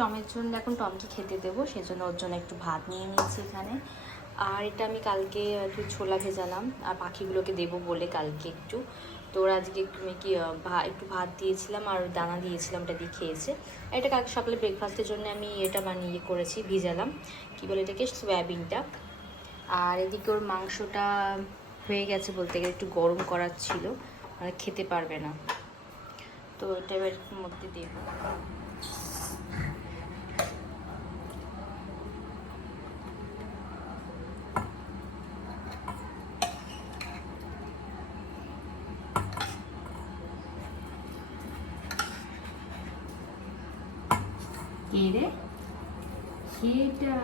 টমের জন্য এখন টমকে খেতে দেবো, সেজন্য ওর জন্য একটু ভাত নিয়ে নিয়েছি এখানে। আর এটা আমি কালকে একটু ছোলা ভেজালাম, আর পাখিগুলোকে দেবো বলে কালকে একটু। তো ওরা আজকে একটু কি একটু ভাত দিয়েছিলাম আর দানা দিয়েছিলাম, ওটা দিয়ে খেয়েছে। এটা কালকে সকালে ব্রেকফাস্টের জন্য আমি এটা বানিয়ে করেছি, ভিজালাম। কি বলে এটাকে? সয়াবিনটা। আর এদিকে ওর মাংসটা হয়ে গেছে বলতে গেলে একটু গরম করার ছিল মানে খেতে পারবে না। তো এটা এবার মধ্যে দেবো। কে এটা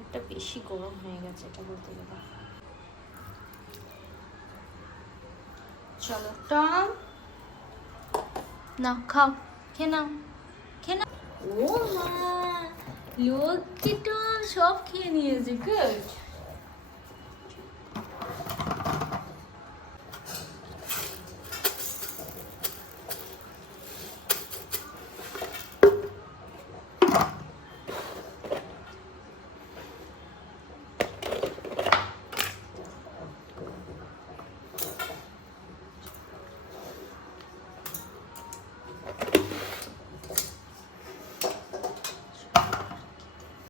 একটা বেশি গরম হয়ে গেছে এটা বলতে গেলে। চলো। টম? না, খাও। খেয়ে নাও। খেয়ে নাও। ও মা লক্ষ্মী টম সব খেয়ে নিয়েছে গুড